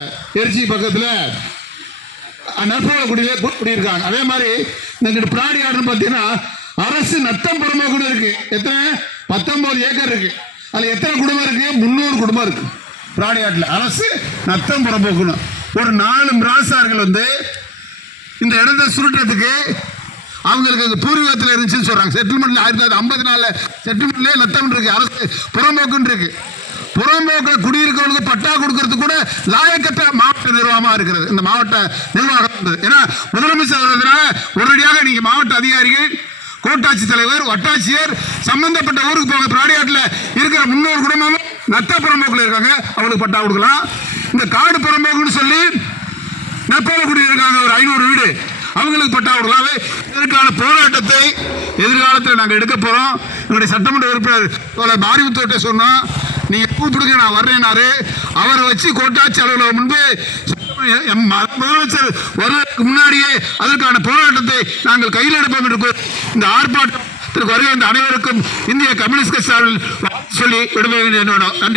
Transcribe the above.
திருச்சி பக்கத்தில் நற்போல குடியிருக்காங்க. அதே மாதிரி இந்த பிராடி ஆடுன்னு பார்த்தீங்கன்னா அரசு நத்தம் புறம்போக்குன்னு இருக்கு. எத்தனை 19 ஏக்கர் இருக்கு. அதில் எத்தனை குடும்பம் இருக்கு? 300 குடும்பம் இருக்கு. பிராடி ஆட்டில் அரசு நத்தம் புறம்போக்குன்னு ஒரு 4 மிராசார்கள் இந்த இடத்தை சுருட்டுறதுக்கு அவங்களுக்கு பூர்வீகத்தில் இருந்துச்சுன்னு சொல்றாங்க. செட்டில்மெண்ட்ல 1954 செட்டில்மெண்ட்லேயே நத்தம் இருக்கு, அரசு புறம்போக்குன்னு இருக்கு. புறம்போக்கு குடியிருக்கவங்களுக்கு பட்டா கொடுக்கறது கூட லாயக்கற்ற மாவட்ட நிர்வாகமா இருக்கிறது இந்த மாவட்ட நிர்வாகம். ஏன்னா முதலமைச்சர் உடனடியாக நீங்க மாவட்ட அதிகாரிகள், கோட்டாட்சி தலைவர், வட்டாட்சியர் சம்பந்தப்பட்ட ஊருக்கு போங்க. பிராடியாட்டில் இருக்கிற 300 குடும்பமும் நத்த புறம்போக்குல இருக்காங்க, அவங்களுக்கு பட்டா கொடுக்கலாம். இந்த காடு புறம்போக்குன்னு சொல்லி நெப்போல குடியிருக்காங்க ஒரு 500 வீடு, அவங்களுக்கு பட்டா கொடுக்கலாவே. இதற்கான போராட்டத்தை எதிர்காலத்தில் நாங்கள் எடுக்க போறோம். எங்களுடைய சட்டமன்ற உறுப்பினர் மாரிமுத்துவட்ட சொன்னோம், நீங்க கூப்பிடுங்க நான் வர்றேனாரு. அவரை வச்சு கோட்டாட்சி அலுவலகம் முன்பு முதலமைச்சர் வருவதற்கு முன்னாடியே அதற்கான போராட்டத்தை நாங்கள் கையில் எடுப்போம் என்று இந்த ஆர்ப்பாட்டத்திற்கு வருகின்ற அனைவருக்கும் இந்திய கம்யூனிஸ்ட் கட்சி சார்பில் சொல்லி விடுவேன். நன்றி.